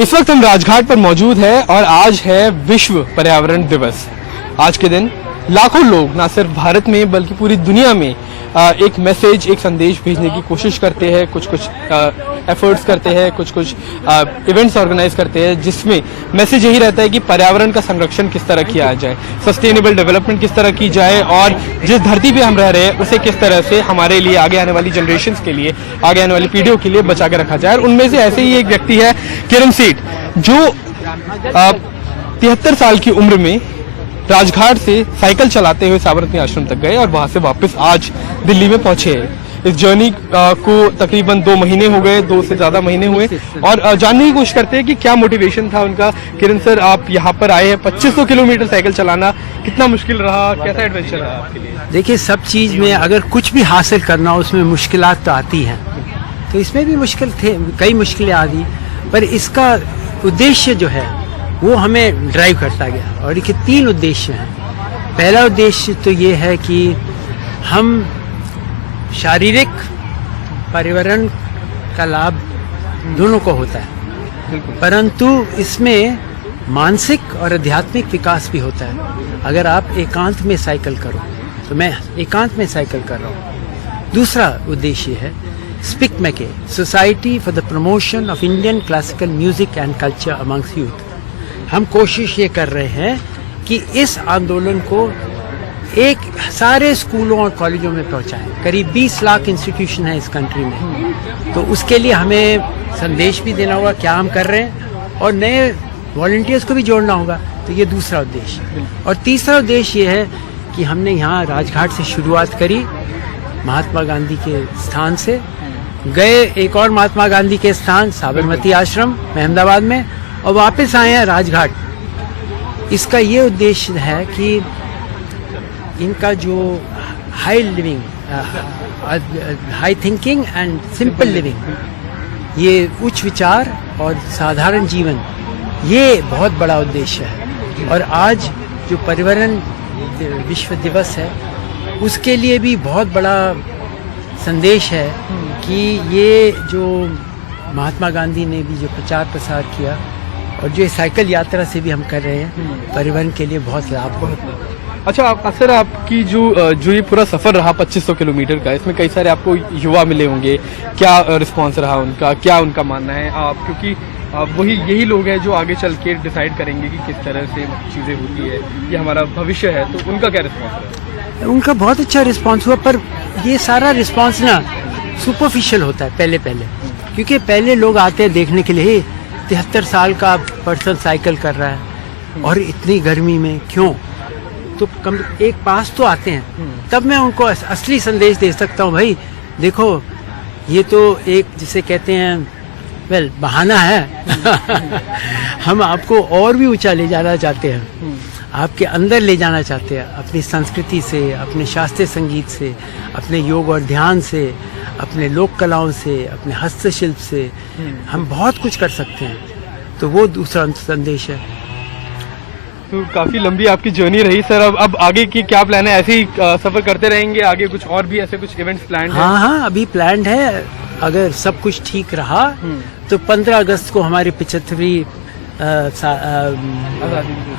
इस वक्त हम राजघाट पर मौजूद हैं और आज है विश्व पर्यावरण दिवस। आज के दिन लाखों लोग न सिर्फ भारत में बल्कि पूरी दुनिया में एक मैसेज, एक संदेश भेजने की कोशिश करते हैं। कुछ एफर्ट्स करते हैं, कुछ इवेंट्स ऑर्गेनाइज करते हैं, जिसमें मैसेज यही रहता है कि पर्यावरण का संरक्षण किस तरह किया जाए, सस्टेनेबल डेवलपमेंट किस तरह की जाए और जिस धरती पे हम रह रहे हैं उसे किस तरह से हमारे लिए, आगे आने वाली जनरेशंस के लिए, आगे आने वाली पीढ़ियों के लिए बचा के रखा जाए। और उनमें से ऐसे ही एक व्यक्ति है किरण सेठ, जो 73 साल की उम्र में राजघाट से साइकिल चलाते हुए साबरमती आश्रम तक गए और वहां से वापस आज दिल्ली में पहुंचे हैं। इस जर्नी को तकरीबन 2 महीने हो गए, 2 से ज्यादा महीने हुए और जानने की कोशिश करते हैं कि क्या मोटिवेशन था उनका। किरण सर, आप यहाँ पर आए हैं, 2500 किलोमीटर साइकिल चलाना कितना मुश्किल रहा, कैसा एडवेंचर रहा आपके लिए? देखिए, सब चीज में अगर कुछ भी हासिल करना हो उसमें मुश्किलात तो आती हैं, तो इसमें भी मुश्किल थे, कई मुश्किलें आ गई, पर इसका उद्देश्य जो है वो हमें ड्राइव करता गया। और देखिए 3 उद्देश्य हैं। पहला उद्देश्य तो ये है कि हम शारीरिक पर्यावरण का लाभ दोनों को होता है, परंतु इसमें मानसिक और आध्यात्मिक विकास भी होता है। अगर आप एकांत में साइकिल करो, तो मैं एकांत में साइकिल कर रहा हूँ। दूसरा उद्देश्य है स्पिक मैके, society for the promotion of Indian classical music and culture amongst youth. हम कोशिश ये कर रहे हैं कि इस आंदोलन को एक सारे स्कूलों और कॉलेजों में पहुंचाएं। करीब 20 लाख इंस्टीट्यूशन है इस कंट्री में, तो उसके लिए हमें संदेश भी देना होगा क्या हम कर रहे हैं और नए वॉलंटियर्स को भी जोड़ना होगा। तो ये दूसरा उद्देश्य। और तीसरा उद्देश्य ये है कि हमने यहाँ राजघाट से शुरुआत करी, महात्मा गांधी के स्थान से गए, एक और महात्मा गांधी के स्थान साबरमती आश्रम अहमदाबाद में, और वापस आए हैं राजघाट। इसका ये उद्देश्य है कि इनका जो high living, high thinking and simple living, ये उच्च विचार और साधारण जीवन, ये बहुत बड़ा उद्देश्य है। और आज जो पर्यावरण विश्व दिवस है उसके लिए भी बहुत बड़ा संदेश है कि ये जो महात्मा गांधी ने भी जो प्रचार प्रसार किया और जो साइकिल यात्रा से भी हम कर रहे हैं, परिवहन के लिए बहुत लाभ है। अच्छा, सर आपकी जो ये पूरा सफर रहा 2500 किलोमीटर का, इसमें कई सारे आपको युवा मिले होंगे, क्या रिस्पांस रहा उनका, क्या उनका मानना है आप, क्योंकि वही यही लोग हैं जो आगे चल के डिसाइड करेंगे कि किस तरह से चीज़ें होती है, ये हमारा भविष्य है, तो उनका क्या रिस्पॉन्स रहा? उनका बहुत अच्छा रिस्पॉन्स हुआ, पर ये सारा रिस्पॉन्स ना सुपरफिशियल होता है पहले, क्योंकि पहले लोग आते हैं देखने के लिए 73 साल का पर्सन साइकिल कर रहा है और इतनी गर्मी में क्यों, तो कम एक पास तो आते हैं, तब मैं उनको असली संदेश दे सकता हूँ। भाई देखो, ये तो एक जिसे कहते हैं बहाना है हम आपको और भी ऊंचा ले जाना चाहते हैं, आपके अंदर ले जाना चाहते हैं, अपनी संस्कृति से, अपने शास्त्रीय संगीत से, अपने योग और ध्यान से, अपने लोक कलाओं से, अपने हस्तशिल्प से हम बहुत कुछ कर सकते हैं। तो वो दूसरा संदेश है। तो काफी लंबी आपकी जर्नी रही सर। अब आगे की क्या प्लान है? ऐसे ही सफर करते रहेंगे आगे? कुछ और भी ऐसे कुछ इवेंट्स प्लान है? हाँ, अभी प्लान है। अगर सब कुछ ठीक रहा तो 15 अगस्त को हमारी 75वीं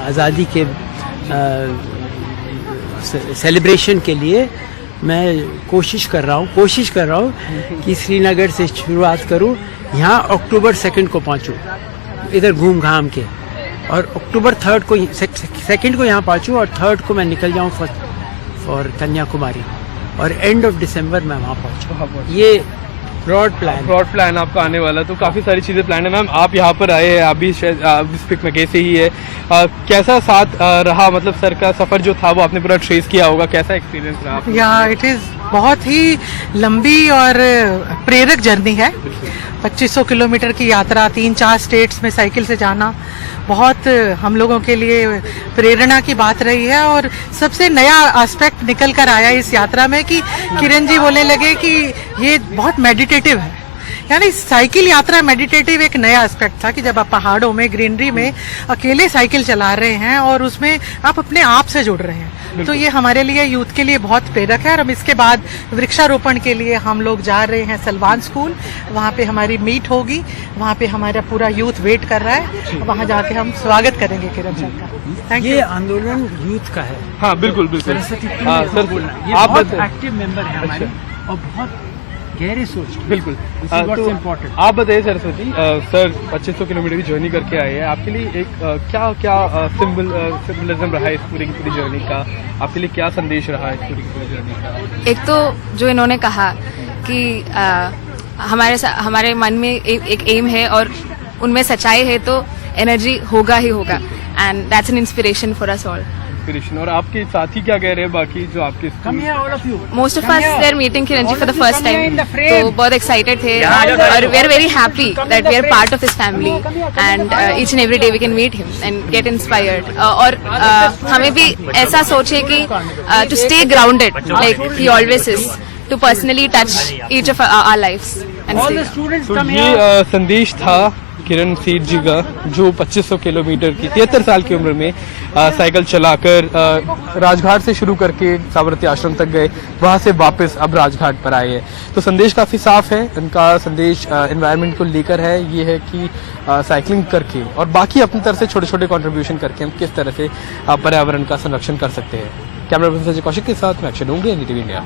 आज़ादी के सेलिब्रेशन के लिए मैं कोशिश कर रहा हूँ कि श्रीनगर से शुरुआत करूँ, यहाँ अक्टूबर 2 को पहुँचूँ, इधर घूम घाम के, और अक्टूबर 3 को 2 को यहाँ पहुँचूँ और 3 को मैं निकल जाऊँ फॉर कन्याकुमारी, और एंड ऑफ दिसंबर में वहाँ पहुँचूँ। ये ब्रॉड प्लान आपका आने वाला। तो काफ़ी सारी चीज़ें प्लान है। मैम, आप यहाँ पर आए हैं, आप भी स्पिक मैके से ही है, कैसा साथ रहा? मतलब सर का सफ़र जो था वो आपने पूरा ट्रेस किया होगा, कैसा एक्सपीरियंस रहा? या इट इज़ बहुत ही लंबी और प्रेरक जर्नी है। 2500 किलोमीटर की यात्रा, 3-4 स्टेट्स में साइकिल से जाना बहुत हम लोगों के लिए प्रेरणा की बात रही है। और सबसे नया एस्पेक्ट निकल कर आया इस यात्रा में कि किरण जी बोलने लगे कि ये बहुत मेडिटेटिव है, यानी साइकिल यात्रा मेडिटेटिव एक नया एस्पेक्ट था कि जब आप पहाड़ों में ग्रीनरी में अकेले साइकिल चला रहे हैं और उसमें आप अपने आप से जुड़ रहे हैं, तो ये हमारे लिए यूथ के लिए बहुत प्रेरक है। और हम इसके बाद वृक्षारोपण के लिए हम लोग जा रहे हैं सलवान स्कूल, वहाँ पे हमारी मीट होगी, वहाँ पे हमारा पूरा यूथ वेट कर रहा है, वहाँ जाके हम स्वागत करेंगे किरण सर का। थैंक ये यू। आंदोलन यूथ का है। हाँ बिल्कुल बिल्कुल। सरस्वती हाँ सर, सर ये आप बहुत बताइए। एक्टिव मेंबर है हमारे और बहुत गहरे सोच के। बिल्कुल। This is what's तो important. आप बताइए सरस्वती, सर 2500 किलोमीटर की जर्नी करके आए हैं, आपके लिए एक क्या क्या सिंबलिज्म रहा है इस पूरी की पूरी जर्नी का, आपके लिए क्या संदेश रहा है इस पूरी की पूरी जर्नी का? एक तो जो इन्होंने कहा कि हमारे मन में एक एम है और उनमें सच्चाई है तो एनर्जी होगा ही होगा, and that's an inspiration for us all. Inspiration. और आपके साथी क्या कह रहे हैं बाकी जो आपके Come here, all of you. Most of Come us here. They are meeting Kiran ji All for the of you first come here in time, the frame. तो बहुत एक्साइटेड थे यहाँ और we are very happy that we are part of his family and each and every day we can meet him and get inspired. और हमें भी ऐसा सोचे कि to stay grounded like he always is, to personally touch each of our lives and All stay. the students तो come ये here. संदेश था किरण सेठ जी का, जो 2500 किलोमीटर की 73 साल की उम्र में साइकिल चलाकर राजघाट से शुरू करके साबरमती आश्रम तक गए, वहां से वापस अब राजघाट पर आए हैं। तो संदेश काफी साफ है, उनका संदेश एनवायरनमेंट को लेकर है, ये है कि साइकिलिंग करके और बाकी अपनी तरफ से छोटे छोटे कंट्रीब्यूशन करके हम किस तरह से पर्यावरण का संरक्षण कर सकते हैं। कैमरा पर्सन संजय कौशिक के साथ मैं अक्षय डोंगरे, NDTV इंडिया।